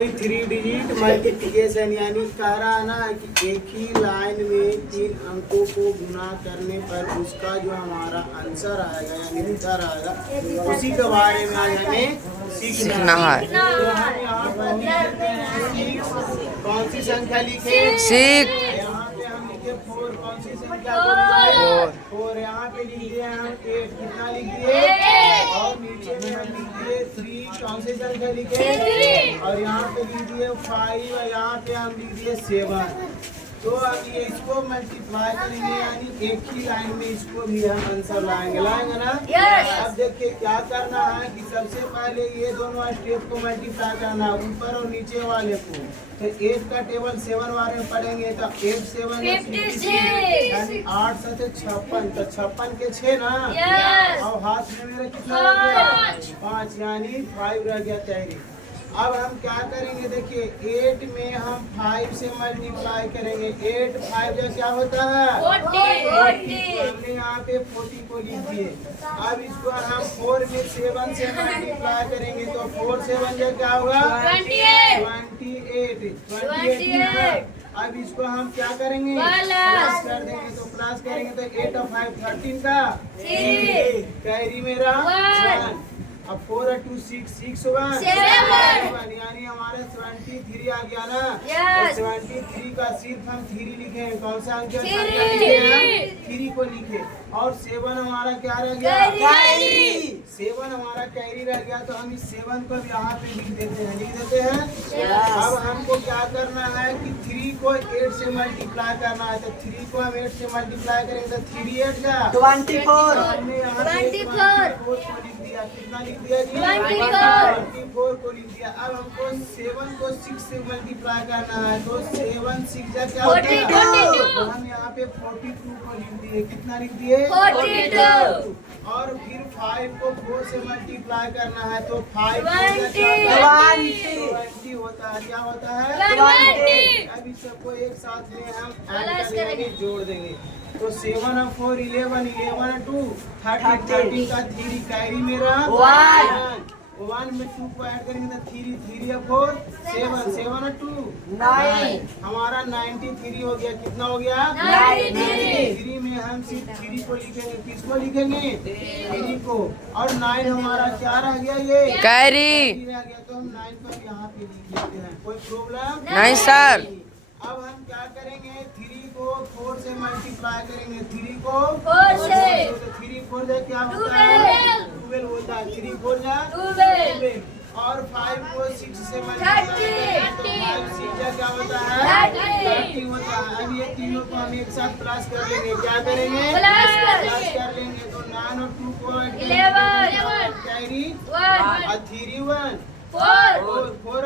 3 digit multiplication यानी कह रहा है ना कि एक ही लाइन में 3 अंकों को गुना करने पर उसका जो हमारा आंसर आएगा यानी उत्तर आएगा उसी के बारे में आज हमें सीखना है। तो हम यहाँ पर लिखते हैं 6। कौन सी संख्या लिखे? 6। यहाँ पे हम लिखे 4। कौन सी संख्या को लिखे? 4। यहाँ पे लिख दिए हम 8। कितना लिख दिए? और नीचे में हम लिख दिए 3। कौन सी संख्या लिखे? और यहाँ पे लिख दिए 5 और यहाँ पे हम लिख दिए 7। तो अब ये इसको मल्टीप्लाई करेंगे यानी एक ही लाइन में इसको भी हम आंसर लाएंगे ना। अब देखिए क्या करना है कि सबसे पहले ये दोनों स्टेप को मल्टीप्लाई करना है, ऊपर और नीचे वाले को। तो 8 का टेबल 7 वाले में पढ़ेंगे तो 8 7 यानी 8 7 56। तो 56 के 6 ना। और हाथ में मेरे कितना रह गया? 5 यानी 5 रह गया तैयारी। अब हम क्या करेंगे देखिए 8 में हम 5 से मल्टीप्लाई करेंगे। 8 5 जो क्या होता है? 40। हमने यहाँ पे 40 को लिख दिए। अब इसको हम 4 में 7 से मल्टीप्लाई करेंगे तो 4 7 जो क्या होगा? 28। अब इसको हम क्या करेंगे? प्लस कर देंगे। तो प्लस करेंगे तो 8 और 5 13 का कैरी मेरा 1। अब 4 और 2 6 होगा 7 यानी हमारे 73 आ गया ना। तो 73 का सिर्फ हम 3 लिखे हैं। कौन सा अंक लिखे हैं? 3 को लिखे। और 7 हमारा क्या रह गया? 7 हमारा कैरी रह गया। तो हम इस 7 को यहाँ पे लिख देते हैं। अब हमको क्या करना है कि 3 को 8 से मल्टीप्लाई करना है। तो 3 को हम 8 से मल्टीप्लाई करेंगे तो 3 8 का 24। हमने यहाँ पे 24 को लिख दिया। कितना लिख दिया जी? 24 को लिख दिया। अब हमको 7 को 6 से मल्टीप्लाई करना है। तो 7 6 जा क्या होता है? तो हम यहाँ पे 42 को लिख दिए। कितना लिख दिए? 42। और फिर 5 को 4 से मल्टीप्लाई करना है। तो 5 20 होता है। क्या होता है? 20। अब इस सबको एक साथ में हम ऐड करेंगे, जोड़ देंगे। तो 7 और 4 11 11 2 13 का 3 कैरी मेरा 1 में 2 को ऐड करेंगे तो 3 और 4 7 और 2 9 हमारा 93 हो गया। कितना हो गया? 93 में हम सिर्फ 3 को लिखेंगे। किसको लिखेंगे? 3 को। और 9 हमारा क्या रह गया? ये कैरी रह गया। तो हम 9 को यहाँ पे लिख लेते हैं। कोई प्रॉब्लम नहीं सर। अब हम क्या करेंगे 3 को 4 से मल्टीप्लाई करेंगे। 3 को 4 से। तो 3 4 जा क्या होता है? 12 होता है। 3 4 जा 12। और 5 को 6 से मल्टीप्लाई करेंगे तो 5 6 जा क्या होता है? 30 होता है। अब ये तीनों को हम एक साथ प्लस कर लेंगे। क्या करेंगे? प्लस कर लेंगे। तो 9 और 2 को 11 कैरी और 3 1 4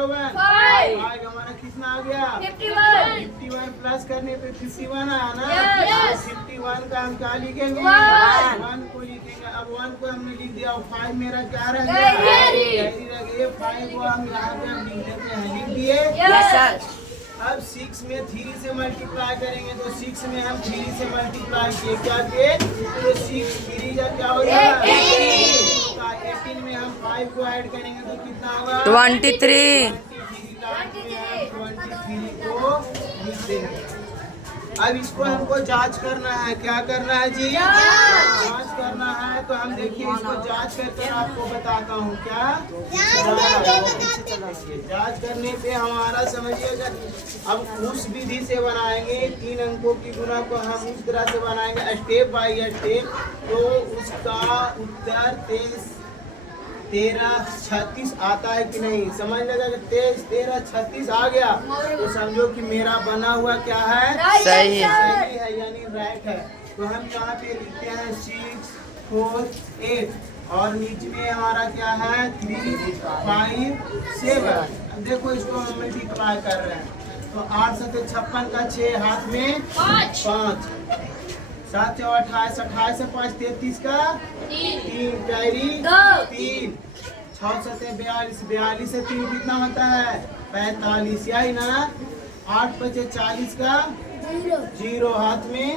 1 5 हमारा कितना आ गया? 51 प्लस करने पे 51 आया ना। 51 का हम क्या लिखेंगे? 1 को लिखेंगे। अब 1 को हमने लिख दिया। 5 मेरा क्या रह गया? कैरी रह गया। 5 को हम यहाँ पे हम लिख देते हैं। लिख दिए। अब 6 में 3 से मल्टीप्लाई करेंगे। तो 6 में हम 3 से मल्टीप्लाई किए। क्या किए? तो 6 3 जा क्या हो जाएगा? 18 में हम 5 को ऐड करेंगे तो कितना होगा? 23। 23 को लिख देंगे। अब इसको हमको जांच करना है। क्या करना है जी? जांच करना है। तो हम देखिए इसको जांच करके आपको बताता हूँ। क्या जांच करने पे हमारा समझिएगा। अब उस विधि से बनाएंगे 3 अंकों की गुना को हम उस तरह से बनाएंगे स्टेप बाय स्टेप। तो उसका उत्तर 13 36 आता है कि नहीं? समझ लगा कि 13 36 आ गया तो समझो कि मेरा बना हुआ क्या है? सही है। सही है यानी राइट है। तो हम यहाँ पे लिखते हैं 6 4 8 और नीचे में हमारा क्या है? 3 5 7। अब देखो इसको हम मल्टीप्लाई कर रहे हैं। तो 8 7 56 का 6 हाथ में 5 7 28 28 से 5 33 का 3 कैरी 3 6 7 42 42 से 3 कितना होता है? 45 यही ना। 8 5 40 का 0 हाथ में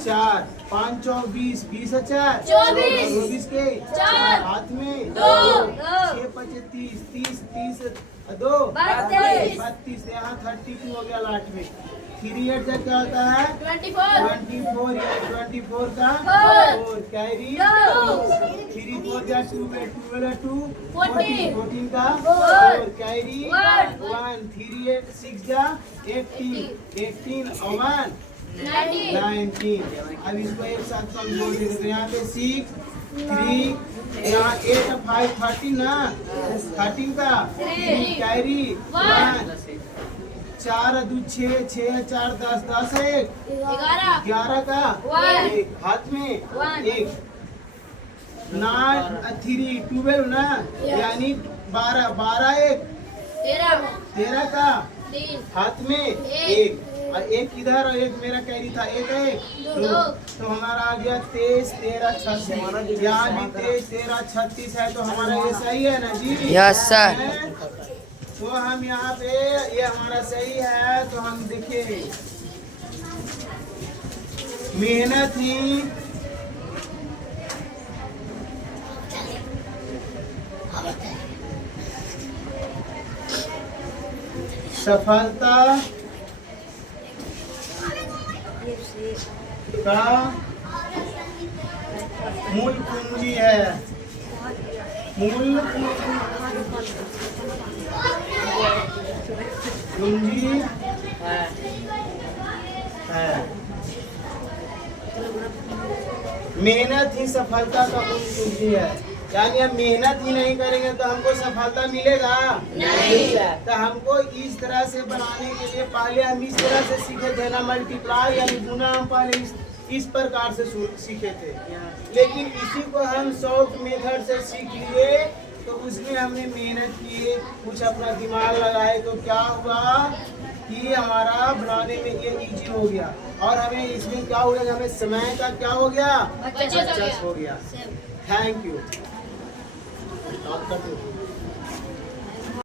4 5 4 20 20 4 24 के 4 हाथ में 2 6 5 30 30 30 2 32 32, यहाँ 32 हो गया लास्ट में। 3 8 जा क्या होता है 24 24, या 24 का 4 कैरी 3 4 जा 2 में 12 2 14 का 4 कैरी 1 3 8 6 जा 18 और 1 19। अब इसको एक साथ सब जोड़ देंगे तो यहाँ पे 6 3 यहाँ 8 5 13 ना 13 का 3 कैरी 1 4 2 6 6 4 10 10 1 11 का 1 हाथ में 1 9 3 12 ना यानी 12 12 1 13 का हाथ में 1 और 1 इधर और 1 मेरा कैरी था 1 तो हमारा आ गया 23 13 36 यहाँ भी 23 13 36 है तो हमारा ये सही है ना जी। Yes sir. तो हम यहाँ पे ये हमारा सही है तो हम देखिए मेहनत ही सफलता का मूल पूंजी है। मूल पूंजी है। मेहनत ही सफलता का मूल पूंजी है। यानी हम मेहनत ही नहीं करेंगे तो हमको सफलता मिलेगा नहीं। तो हमको इस तरह से बनाने के लिए पहले हम इस तरह से सीखे थे ना मल्टीप्लाई यानी गुना हम पहले इस प्रकार से सीखे थे, लेकिन इसी को हम शॉर्ट मेथड से सीख लिए तो उसमें हमने मेहनत की कुछ अपना दिमाग लगाए तो क्या हुआ कि हमारा बनाने में ये इजी हो गया और हमें इसमें क्या हो गया हमें समय का क्या हो गया बचत हो गया। Thank you.